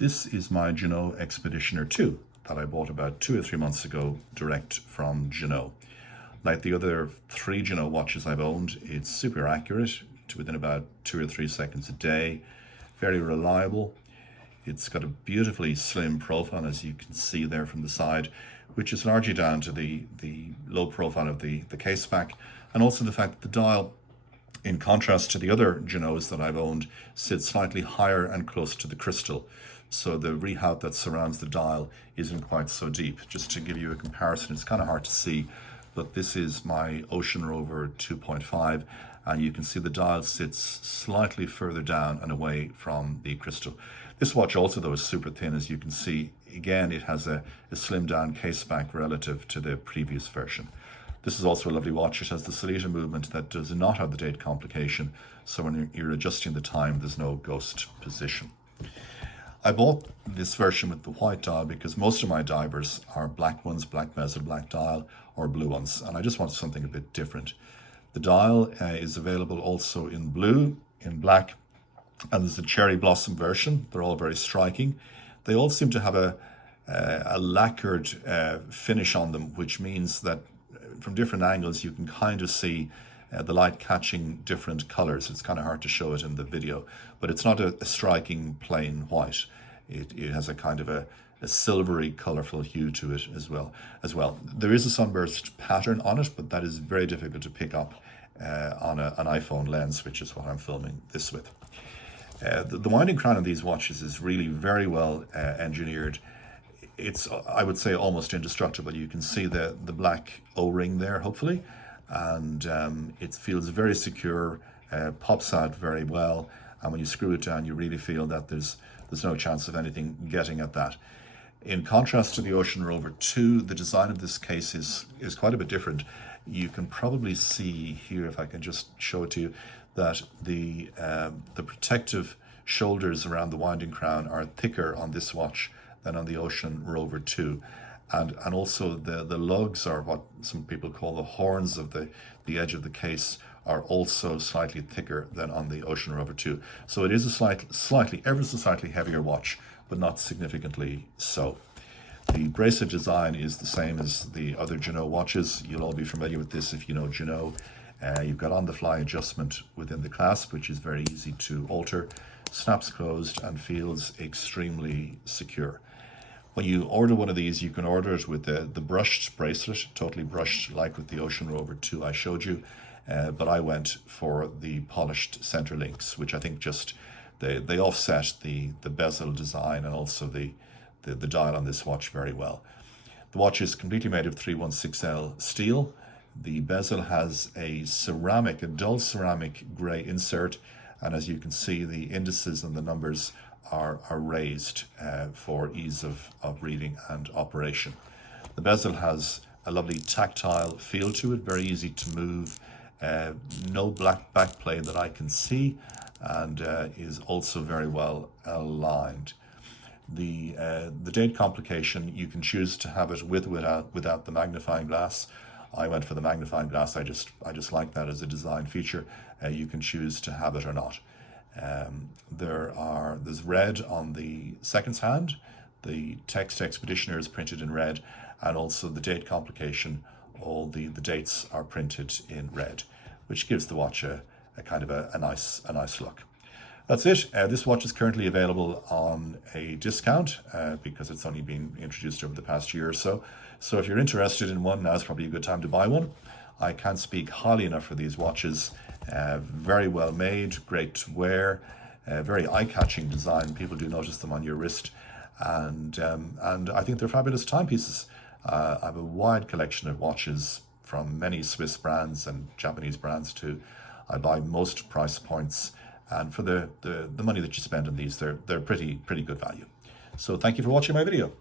This is my Ginault Expeditioner 2 that I bought about 2 or 3 months ago direct from Ginault. Like the other 3 Ginault watches I've owned, it's super accurate to within about 2 or 3 seconds a day, very reliable. It's got a beautifully slim profile, as you can see there from the side, which is largely down to the low profile of the case back, and also the fact that the dial, in contrast to the other Ginauts that I've owned, sits slightly higher and close to the crystal. So the rehaut that surrounds the dial isn't quite so deep. Just to give you a comparison, it's kind of hard to see, but this is my Ocean Rover 2.5, and you can see the dial sits slightly further down and away from the crystal. This watch also, though, is super thin, as you can see. Again, it has a slimmed down case back relative to the previous version. This is also a lovely watch. It has the Solita movement that does not have the date complication, so when you're adjusting the time, there's no ghost position. I bought this version with the white dial because most of my divers are black ones, black bezel, black dial, or blue ones, and I just wanted something a bit different. The dial is available also in blue, in black, and there's a cherry blossom version. They're all very striking. They all seem to have a lacquered finish on them, which means that from different angles you can kind of see the light catching different colors. It's kind of hard to show it in the video, but it's not a striking plain white. It has a kind of a silvery, colorful hue to it as well. There is a sunburst pattern on it, but that is very difficult to pick up on an iPhone lens, which is what I'm filming this with. The winding crown of these watches is really very well engineered. It's, I would say, almost indestructible. You can see the black O-ring there, hopefully, and it feels very secure, pops out very well, and when you screw it down, you really feel that there's no chance of anything getting at that. In contrast to the Ocean Rover 2, the design of this case is quite a bit different. You can probably see here, if I can just show it to you, that the protective shoulders around the winding crown are thicker on this watch than on the Ocean Rover 2. And also the lugs, or what some people call the horns of the edge of the case, are also slightly thicker than on the Ocean Rover 2. So it is a ever so slightly heavier watch, but not significantly so. The bracelet design is the same as the other Ginault watches. You'll all be familiar with this if you know Ginault. You've got on-the-fly adjustment within the clasp, which is very easy to alter, snaps closed, and feels extremely secure. When you order one of these, you can order it with the brushed bracelet, totally brushed like with the Ocean Rover 2 I showed you, but I went for the polished center links, which I think just, they offset the bezel design and also the dial on this watch very well. The watch is completely made of 316L steel. The bezel has a dull ceramic gray insert, and as you can see, the indices and the numbers are raised for ease of reading and operation. The bezel has a lovely tactile feel to it, very easy to move, no black backplane that I can see, and is also very well aligned. The date complication, you can choose to have it with or without the magnifying glass. I went for the magnifying glass. I just like that as a design feature. You can choose to have it or not. There's red on the seconds hand. The text Expeditioner is printed in red, and also the date complication, all the dates are printed in red, which gives the watch a kind of a nice look. That's it. This watch is currently available on a discount because it's only been introduced over the past year or so. So if you're interested in one, now's probably a good time to buy one. I can't speak highly enough for these watches. Very well made, great to wear, very eye-catching design. People do notice them on your wrist, and I think they're fabulous timepieces. I have a wide collection of watches from many Swiss brands and Japanese brands too. I buy most price points, and for the money that you spend on these, they're pretty good value. So thank you for watching my video.